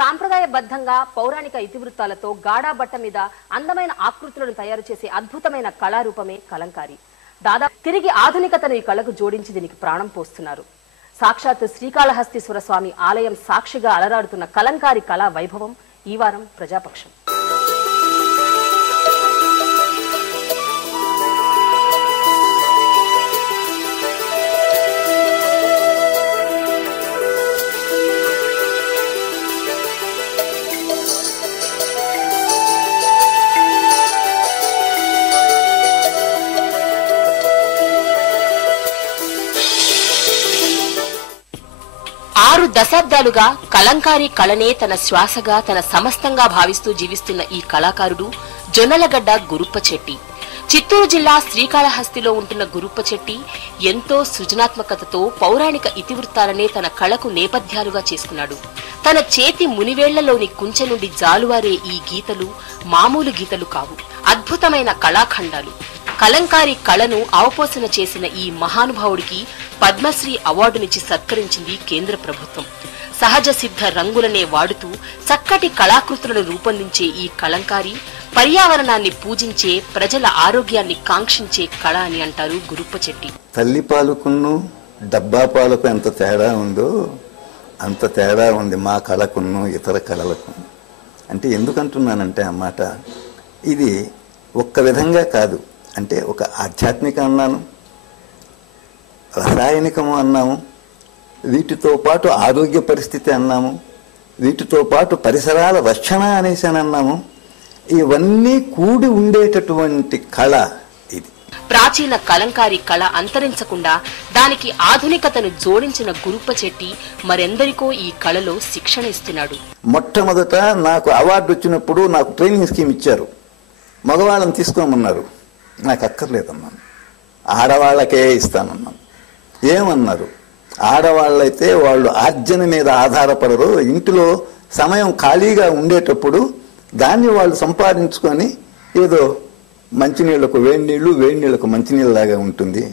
సాంప్రదాయబద్ధంగా పౌరాణిక ఇతివృత్తాలతో గాడా బట్ట మీద అందమైన ఆకృతులను తయారు చేసే అద్భుతమైన కళారూపమే కలంకారీ. దాదాపు తిరిగి ఆధునికతను ఈ కళకు జోడించి దీనికి ప్రాణం పోస్తున్నారు. సాక్షాత్ శ్రీకాళహస్తీశ్వర స్వామి ఆలయం సాక్షిగా అలరాడుతున్న కలంకారీ కళా వైభవం ఈ వారం ప్రజాపక్షం. దశాబ్దాలుగా కలంకారీ కళనే తన శ్వాసగా తన సమస్తంగా భావిస్తూ జీవిస్తున్న ఈ కళాకారుడు జొన్నలగడ్డ గురుప్పచెట్టి. చిత్తూరు జిల్లా శ్రీకాళహస్తిలో ఉంటున్న గురుప్పచెట్టి ఎంతో సృజనాత్మకతతో పౌరాణిక ఇతివృత్తాలనే తన కళకు నేపథ్యాలుగా చేసుకున్నాడు. తన చేతి మునివేళ్లలోని కుంచె నుండి జాలువారే ఈ గీతలు మామూలు గీతలు కావు, అద్భుతమైన కళాఖండాలు. కలంకారీ కళను అవపోసన చేసిన ఈ మహానుభావుడికి పద్మశ్రీ అవార్డునిచ్చి సత్కరించింది కేంద్ర ప్రభుత్వం. సహజ సిద్ధ రంగులనే వాడుతూ చక్కటి కళాకృతులను రూపొందించే ఈ కలంకారీ పర్యావరణాన్ని పూజించే, ప్రజల ఆరోగ్యాన్ని కాంక్షించే కళ అని అంటారు గురుప్పచెట్టి. తల్లి పాలకును డబ్బా పాలకు ఎంత తేడా ఉందో అంత తేడా ఉంది మా కళకును ఇతర కళలకు. అంటే ఎందుకంటున్నానంటే అన్నమాట, ఇది ఒక్క విధంగా కాదు. అంటే ఒక ఆధ్యాత్మిక అన్నాను, రసాయనికము అన్నాము, వీటితో పాటు ఆరోగ్య పరిస్థితి అన్నాము, వీటితో పాటు పరిసరాల రక్షణ అనేసి అని అన్నాము. ఇవన్నీ కూడి ఉండేటటువంటి కళ ఇది. ప్రాచీన కలంకారీ కళ అంతరించకుండా దానికి ఆధునికతను జోడించిన గురుప్పచెట్టి మరెందరికో ఈ కళలో శిక్షణ ఇస్తున్నాడు. మొట్టమొదట నాకు అవార్డు వచ్చినప్పుడు నాకు ట్రైనింగ్ స్కీమ్ ఇచ్చారు. మగవాళ్ళని తీసుకోమన్నారు. నాకు అక్కర్లేదన్నాను, ఆడవాళ్లకే ఇస్తానన్నాను. ఏమన్నారు, ఆడవాళ్ళైతే వాళ్ళు ఆర్జన మీద ఆధారపడరు, ఇంటిలో సమయం ఖాళీగా ఉండేటప్పుడు దాన్ని వాళ్ళు సంపాదించుకొని ఏదో మంచినీళ్లకు వేడి నీళ్లు, వేడి నీళ్లకు మంచినీళ్ళలాగా ఉంటుంది.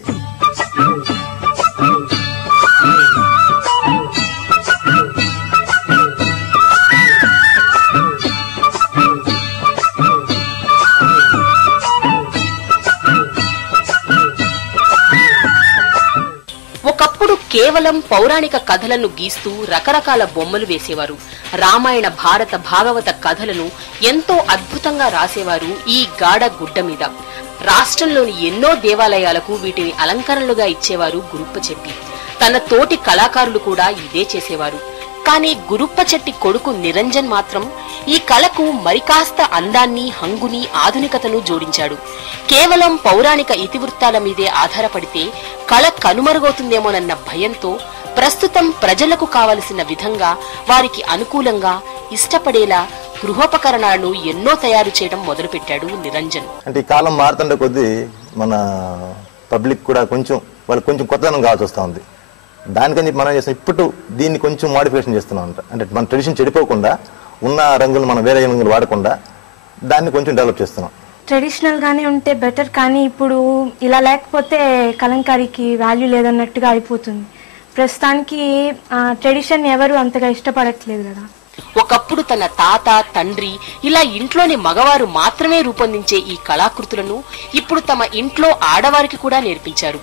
ఒకప్పుడు కేవలం పౌరాణిక కథలను గీస్తూ రకరకాల బొమ్మలు వేసేవారు. రామాయణ, భారత, భాగవత కథలను ఎంతో అద్భుతంగా రాసేవారు ఈ గాఢ గుడ్డ మీద. రాష్ట్రంలోని ఎన్నో దేవాలయాలకు వీటిని అలంకరణలుగా ఇచ్చేవారు గురుప్పచెట్టి. తన తోటి కళాకారులు కూడా ఇదే చేసేవారు. కానీ గురుప్పచెట్టి కొడుకు నిరంజన్ మాత్రం ఈ కళకు మరికాస్త అందాన్ని, హంగుని, ఆధునికతను జోడించాడు. కేవలం పౌరాణిక ఇతివృత్తాల మీదే ఆధారపడితే కళ కనుమరుగవుతుందేమోనన్న భయంతో ప్రస్తుతం ప్రజలకు కావలసిన విధంగా, వారికి అనుకూలంగా, ఇష్టపడేలా గృహోపకరణాలను ఎన్నో తయారు చేయడం మొదలుపెట్టాడు నిరంజన్. అంటే ఈ కాలం మారుతుండే కొద్దీ మన పబ్లిక్ కూడా వాళ్ళకి కొంచెం కొత్తదనం కావాల్సి వస్తూ ఉంది. దానికని మనం చేస్తాం, ఇప్పుడు దీన్ని కొంచెం మోడిఫికేషన్ చేస్తున్నాం. అంటే మన ట్రెడిషన్ చెడిపోకుండా, ఉన్న రంగులు మనం వేరే రంగులు వాడకుండా దాన్ని కొంచెం డెవలప్ చేస్తున్నాం. ట్రెడిషనల్ గానే ఉంటే బెటర్, కానీ ఇప్పుడు ఇలా లేకపోతే కలంకారీకి వాల్యూ లేదన్నట్టుగా అయిపోతుంది. ప్రస్తుతానికి ట్రెడిషన్ ఎవరు అంతగా ఇష్టపడట్లేదు కదా. ఒకప్పుడు తన తాత, తండ్రి ఇలా ఇంట్లోని మగవారు మాత్రమే రూపొందించే ఈ కళాకృతులను ఇప్పుడు తమ ఇంట్లో ఆడవారికి కూడా నేర్పించారు.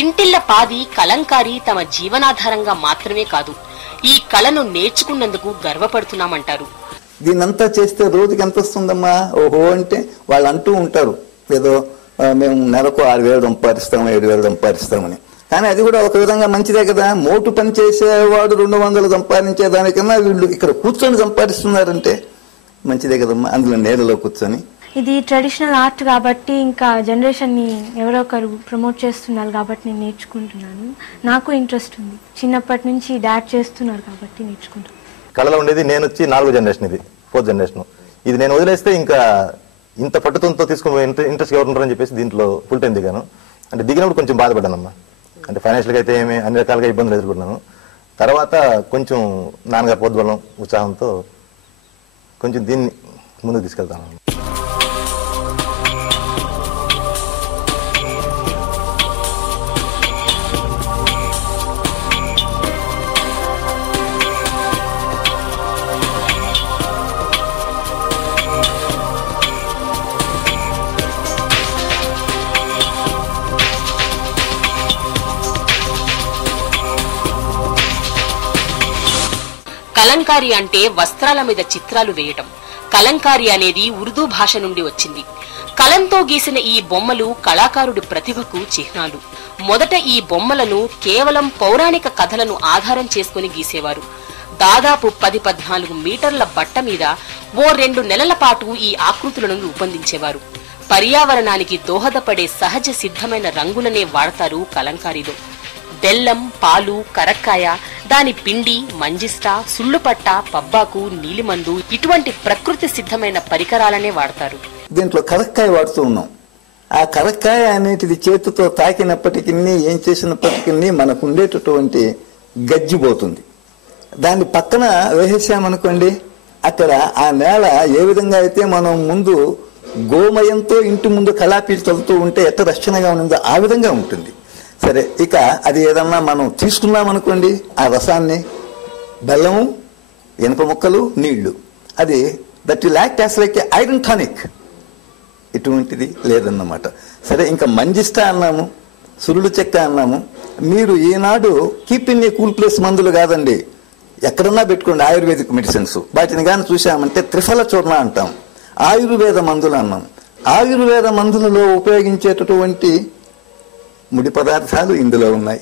ఇంటిళ్ల పాది కలంకారీ తమ జీవనాధారంగా మాత్రమే కాదు, ఈ కళను నేర్చుకున్నందుకు గర్వపడుతున్నామంటారు. దీన్నంతా చేస్తే రోజుకి ఎంత వస్తుందమ్మా, ఓహో అంటే వాళ్ళు అంటూ ఉంటారు, ఏదో మేము నెలకు 6,000 సంపాదిస్తాము, 7,000 సంపాదిస్తామని. కానీ అది కూడా ఒక విధంగా మంచిదే కదా. మోటు పని చేసేవాడు 200 సంపాదించేదానికన్నా వీళ్ళు ఇక్కడ కూర్చొని సంపాదిస్తున్నారంటే మంచిదే కదమ్మా, అందులో నేలలో కూర్చొని. ఇది ట్రెడిషనల్ ఆర్ట్ కాబట్టి ఇంకా జనరేషన్ ని ఎవరో ఒకరు ప్రమోట్ చేస్తున్నారు కాబట్టి నేను నేర్చుకుంటున్నాను. నాకు ఇంట్రెస్ట్ ఉంది, చిన్నప్పటి నుంచి డాడ్ చేస్తున్నారు కాబట్టి నేర్చుకుంటున్నాను. కళలో ఉండేది నేను వచ్చి 4వ జనరేషన్, ఇది 4th జనరేషన్. ఇది నేను వదిలేస్తే ఇంకా ఇంత పట్టుతంతో తీసుకుని ఇంట్రెస్ట్ ఎవరు ఉంటారని చెప్పేసి దీంట్లో ఫుల్ టైం దిగాను. అంటే దిగినప్పుడు కొంచెం బాధపడ్డానమ్మా. అంటే ఫైనాన్షియల్గా అయితే ఏమి అన్ని రకాలుగా ఇబ్బందులు ఎదుర్కొన్నాను. తర్వాత కొంచెం నాన్నగారి ప్రోద్బలం, ఉత్సాహంతో కొంచెం దీన్ని ముందుకు తీసుకెళ్తాను. కలంకారీ అంటే వస్త్రాల మీద చిత్రాలు వేయటం. కలంకారీ అనేది ఉర్దూ భాష నుండి వచ్చింది. కలంతో గీసిన ఈ బొమ్మలు కళాకారుడి ప్రతిభకు చిహ్నాలు. మొదట ఈ బొమ్మలను కేవలం పౌరాణిక కథలను ఆధారం చేసుకుని గీసేవారు. దాదాపు 10-14 మీటర్ల బట్ట మీద ఓ 2 నెలల పాటు ఈ ఆకృతులను రూపొందించేవారు. పర్యావరణానికి దోహదపడే సహజ సిద్ధమైన రంగులనే వాడతారు కలంకారీలో. బెల్లం, పాలు, కరక్కాయ, దాని పిండి, మంజిష్ట, సుళ్ళుపట్ట, పబ్బాకు, నీలిమందు ఇటువంటి ప్రకృతి సిద్ధమైన పరికరాలనే వాడతారు. దీంట్లో కరక్కాయ వాడుతూ ఉన్నాం. ఆ కరక్కాయ అనేటిది చేతితో తాకినప్పటికీ, ఏం చేసినప్పటికీ మనకు ఉండేటటువంటి గజ్జిపోతుంది. దాన్ని పక్కన వేసేసామనుకోండి, అక్కడ ఆ నేల ఏ విధంగా అయితే మనం ముందు గోమయంతో ఇంటి ముందు కళాపీలు చదువుతూ ఉంటే ఎట్ట రక్షణగా ఉందో ఆ విధంగా ఉంటుంది. సరే, ఇక అది ఏదన్నా మనం తీసుకున్నామనుకోండి, ఆ రసాన్ని, బెల్లము, ఇనుప ముక్కలు, నీళ్లు, అది that will act as like iron tonic. ఇటువంటిది లేదన్నమాట. సరే, ఇంకా మంజిష్ట అన్నాము, సురుడు చెక్క అన్నాము. మీరు ఈనాడు keep in a cool place మందులు కాదండి, ఎక్కడన్నా పెట్టుకోండి ఆయుర్వేదిక్ మెడిసిన్స్. వాటిని కానీ చూసామంటే త్రిఫల చూర్ణ అంటాం, ఆయుర్వేద మందులు అన్నాం. ఆయుర్వేద మందులలో ఉపయోగించేటటువంటి ముడి పదార్థాలు ఇందులో ఉన్నాయి.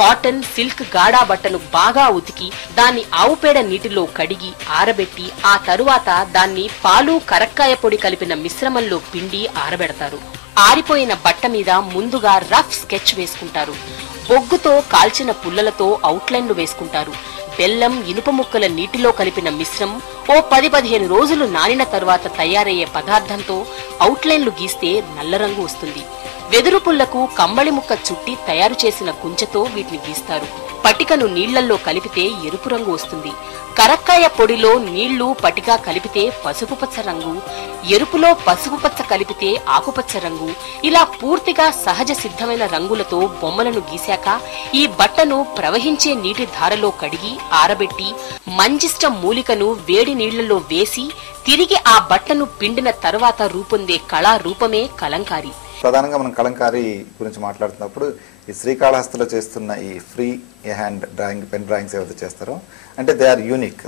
కాటన్, సిల్క్ గాడా బట్టను బాగా ఉతికి దాన్ని ఆవుపేడ నీటిలో కడిగి ఆరబెట్టి ఆ తరువాత దాన్ని పాలు, కరక్కాయ పొడి కలిపిన మిశ్రమంలో పిండి ఆరబెడతారు. ఆరిపోయిన బట్ట మీద ముందుగా రఫ్ స్కెచ్ వేసుకుంటారు. బొగ్గుతో కాల్చిన పుల్లలతో అవుట్లైన్లు వేసుకుంటారు. బెల్లం, ఇనుప ముక్కల నీటిలో కలిపిన మిశ్రమం ఓ 10-15 రోజులు నానిన తరువాత తయారయ్యే పదార్థంతో అవుట్లైన్లు గీస్తే నల్ల రంగు వస్తుంది. వెదురు పుల్లకు కంబళి ముక్క చుట్టి తయారు చేసిన కుంచెతో వీటిని గీస్తారు. పటికను నీళ్లల్లో కలిపితే ఎరుపు రంగు వస్తుంది. కరక్కాయ పొడిలో నీళ్లు, పటిక కలిపితే పసుపు పచ్చ రంగు, ఎరుపులో పసుపు పచ్చ కలిపితే ఆకుపచ్చ రంగు. ఇలా పూర్తిగా సహజ సిద్ధమైన రంగులతో బొమ్మలను గీశాక ఈ బట్టను ప్రవహించే నీటి ధారలో కడిగి ఆరబెట్టి మంజిష్ట మూలికను వేడి నీళ్లలో వేసి తిరిగి ఆ బట్టను పిండిన తరువాత రూపొందే కళా రూపమే కలంకారీ. ప్రధానంగా మనం కలంకారీ గురించి మాట్లాడుతున్నప్పుడు ఈ శ్రీకాళహస్తిలో చేస్తున్న ఈ free hand drawing, pen drawings ఏవైతే చేస్తారో అంటే దే ఆర్ యూనిక్.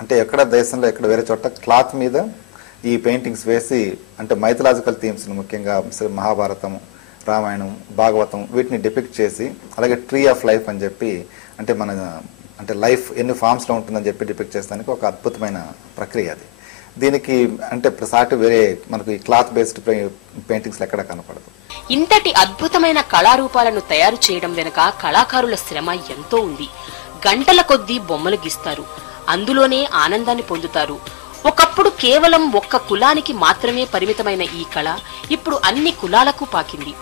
అంటే ఎక్కడ దేశంలో ఎక్కడ వేరే చోట క్లాత్ మీద ఈ పెయింటింగ్స్ వేసి అంటే మైథలాజికల్ థీమ్స్ ముఖ్యంగా మహాభారతం, రామాయణం, భాగవతం వీటిని డిపిక్ట్ చేసి, అలాగే ట్రీ ఆఫ్ లైఫ్ అని చెప్పి అంటే మన అంటే లైఫ్ ఎన్ని ఫామ్స్లో ఉంటుందని చెప్పి డిపిక్ట్ చేసడానికి ఒక అద్భుతమైన ప్రక్రియ అది. దీనికి అంటే సాటి వేరే మనకు ఈ క్లాత్ బేస్డ్ పెయింటింగ్స్ ఎక్కడ కనపడదు. ఇంతటి అద్భుతమైన కళారూపాలను తయారు చేయడం వెనుక కళాకారుల శ్రమ ఎంతో ఉంది. గంటల కొద్దీ బొమ్మలు గీస్తారు, అందులోనే ఆనందాన్ని పొందుతారు. ఒకప్పుడు కేవలం ఒక్క కులానికి మాత్రమే పరిమితమైన ఈ కళ ఇప్పుడు అన్ని కులాలకు పాకింది.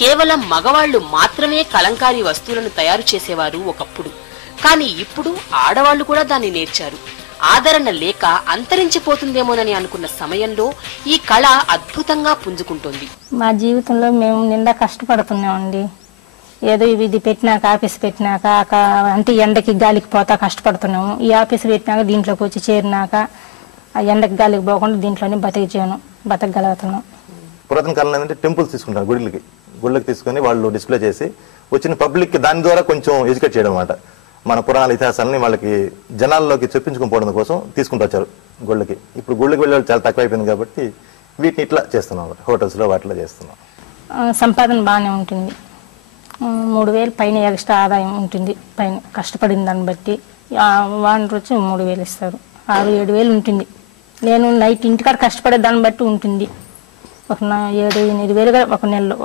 కేవలం మగవాళ్లు మాత్రమే కలంకారీ వస్తువులను తయారు చేసేవారు ఒకప్పుడు. కానీ ఇప్పుడు ఆడవాళ్లు కూడా దాన్ని నేర్చారు. ఆదరణ లేక అంతరించిపోతుందేమోనని అనుకున్న సమయంలో ఈ కళ అద్భుతంగా పుంజుకుంటోంది. మా జీవితంలో మేము నిండా కష్టపడుతున్నామండి. ఏదో ఇది పెట్టినాక, ఆఫీస్ పెట్టినాక అంటే ఎండకి గాలికి పోతా కష్టపడుతున్నాము. ఈ ఆఫీస్ పెట్టినాక దీంట్లోకి వచ్చి చేరినాక ఆ ఎండకి గాలికి పోకుండా దీంట్లోనే బతకగలుగుతున్నాం. పురాతన కాలంలో ఏంటంటే టెంపుల్స్ తీసుకుంటారు, గుళ్ళకి తీసుకుని వాళ్ళు డిస్ప్లే చేసి వచ్చిన పబ్లిక్ దాని ద్వారా కొంచెం ఎడ్యుకేట్ చేయడం అన్నమాట. మన పురాణాల ఇతిహాసాలని వాళ్ళకి జనాల్లోకి చెప్పించుకోవడం కోసం తీసుకుంటూ వచ్చారు గుళ్ళకి. ఇప్పుడు గుళ్ళకి వెళ్ళే చాలా తక్కువ అయిపోయింది కాబట్టి వీటిని ఇట్లా చేస్తున్నాం, హోటల్స్లో వాటిలో చేస్తున్నాం. సంపాదన బాగానే ఉంటుంది. 3,000 పైన ఎక్స్ట్రా ఆదాయం ఉంటుంది. పైన కష్టపడిన దాన్ని బట్టి వారం వచ్చి 3,000 ఇస్తారు. 6-7 ఉంటుంది. నేను నైట్ ఇంటికాడ కష్టపడే దాన్ని బట్టి ఉంటుంది. ఒక 7-8 వేలుగా ఒక్కొక్క నెలలో